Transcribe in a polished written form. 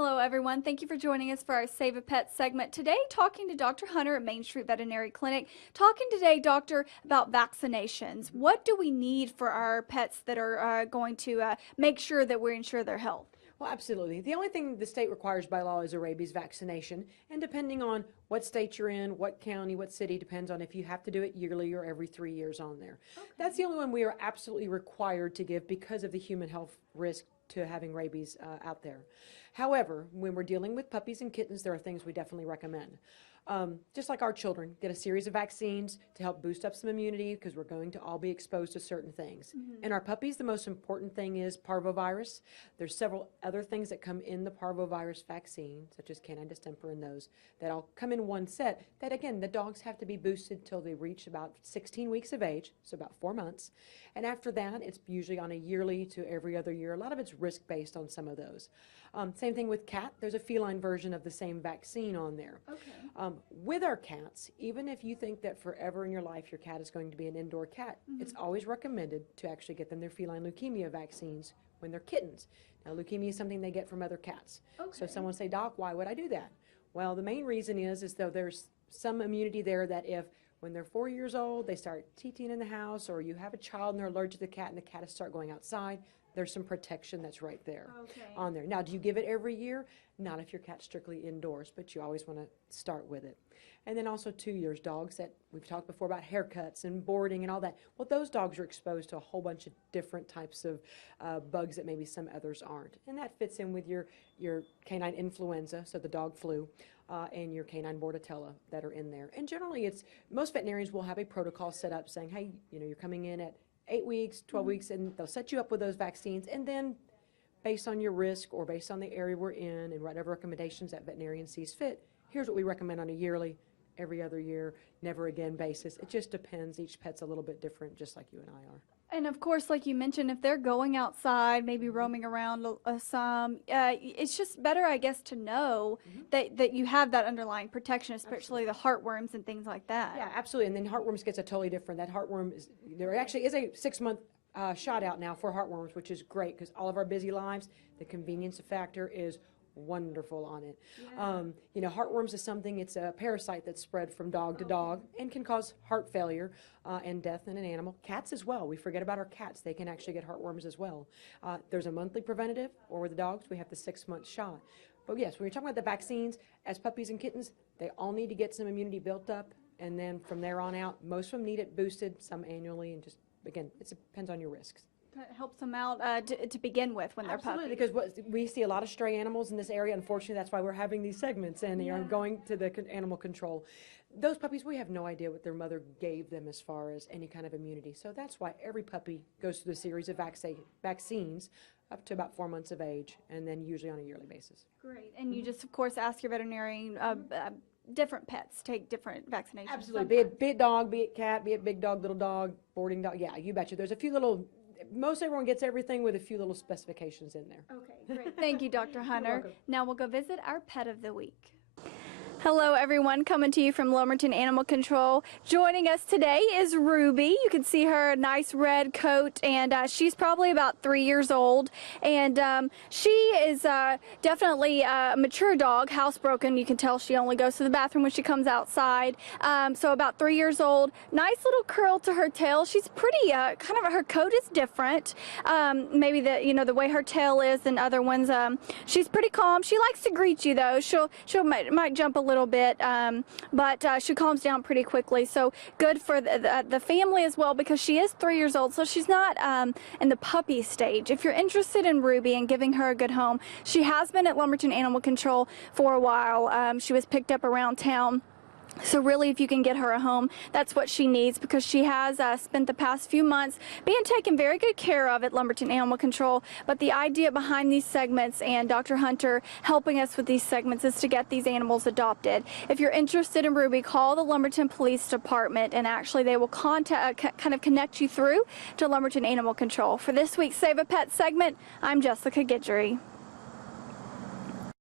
Hello, everyone. Thank you for joining us for our Save a Pet segment. Today, talking to Dr. Hunter at Main Street Veterinary Clinic. Talking today, Doctor, about vaccinations. What do we need for our pets that are going to make sure that we ensure their health? Well, absolutely. The only thing the state requires by law is a rabies vaccination. And depending on what state you're in, what county, what city, depends on if you have to do it yearly or every 3 years on there. Okay. That's the only one we are absolutely required to give because of the human health risk to having rabies out there. However, when we're dealing with puppies and kittens, there are things we definitely recommend. Just like our children, get a series of vaccines to help boost up some immunity because we're going to all be exposed to certain things. In our puppies, the most important thing is parvovirus. There's several other things that come in the parvovirus vaccine, such as canine distemper and those, that all come in one set that, again, the dogs have to be boosted till they reach about 16 weeks of age, so about 4 months. And after that, it's usually on a yearly to every other year. A lot of it's risk-based on some of those. Same thing with cat. There's a feline version of the same vaccine on there. Okay. With our cats, even if you think that forever in your life your cat is going to be an indoor cat, it's always recommended to actually get them their feline leukemia vaccines when they're kittens. Now, leukemia is something they get from other cats. Okay. So someone say, Doc, why would I do that? Well, the main reason is though there's some immunity there that if when they're 4 years old, they start TTing in the house, or you have a child and they're allergic to the cat and the cat has start going outside, there's some protection that's right there on there. Now, do you give it every year? Not if your cat's strictly indoors, but you always want to start with it. And then also 2 years dogs that we've talked before about haircuts and boarding and all that. Well, those dogs are exposed to a whole bunch of different types of bugs that maybe some others aren't. And that fits in with your canine influenza, so the dog flu, and your canine bordetella that are in there. And generally, most veterinarians will have a protocol set up saying, hey, you're coming in at 8 weeks, 12 weeks, and they'll set you up with those vaccines. And then based on your risk or based on the area we're in and whatever recommendations that veterinarian sees fit, here's what we recommend on a yearly, every other year, never again basis. It just depends. Each pet's a little bit different, just like you and I are. And of course, like you mentioned, if they're going outside, maybe roaming around some, it's just better, I guess, to know that you have that underlying protection, especially the heartworms and things like that. Yeah, absolutely. And then heartworms gets a totally different. That heartworm there actually is a 6-month shot out now for heartworms, which is great because all of our busy lives, the convenience factor is wonderful on it. Yeah. Heartworms is something, it's a parasite that's spread from dog to dog and can cause heart failure and death in an animal. Cats as well. We forget about our cats. They can actually get heartworms as well. There's a monthly preventative, or with the dogs, we have the 6-month shot. But yes, when you're talking about the vaccines, as puppies and kittens, they all need to get some immunity built up, and then from there on out, most of them need it boosted, some annually, and just, again, it depends on your risks. That helps them out to begin with when they're puppies. Absolutely, because we see a lot of stray animals in this area. Unfortunately, that's why we're having these segments and going to the animal control. Those puppies, we have no idea what their mother gave them as far as any kind of immunity. So that's why every puppy goes through the series of vaccines up to about 4 months of age, and then usually on a yearly basis. Great. And you just, of course, ask your veterinarian different pets take different vaccinations. Absolutely. Be it dog, be it cat, be it big dog, little dog, boarding dog. Yeah, you betcha. There's a few little... Most everyone gets everything with a few little specifications in there. Okay, great. Thank you, Dr. Hunter. Now we'll go visit our pet of the week. Hello, everyone. Coming to you from Lumberton Animal Control. Joining us today is Ruby. You can see her nice red coat, and she's probably about 3 years old. And she is definitely a mature dog, housebroken. You can tell she only goes to the bathroom when she comes outside. So about 3 years old. Nice little curl to her tail. She's pretty, her coat is different. Maybe the way her tail is than other ones. She's pretty calm. She likes to greet you, though. She might jump a little bit, but she calms down pretty quickly. So good for the family as well, because she is 3 years old, so she's not in the puppy stage. If you're interested in Ruby and giving her a good home, she has been at Lumberton Animal Control for a while. She was picked up around town. So really, if you can get her a home, that's what she needs, because she has spent the past few months being taken very good care of at Lumberton Animal Control. But the idea behind these segments and Dr. Hunter helping us with these segments is to get these animals adopted. If you're interested in Ruby, call the Lumberton Police Department, and actually they will connect you through to Lumberton Animal Control. For this week's Save a Pet segment, I'm Jessica Guidry.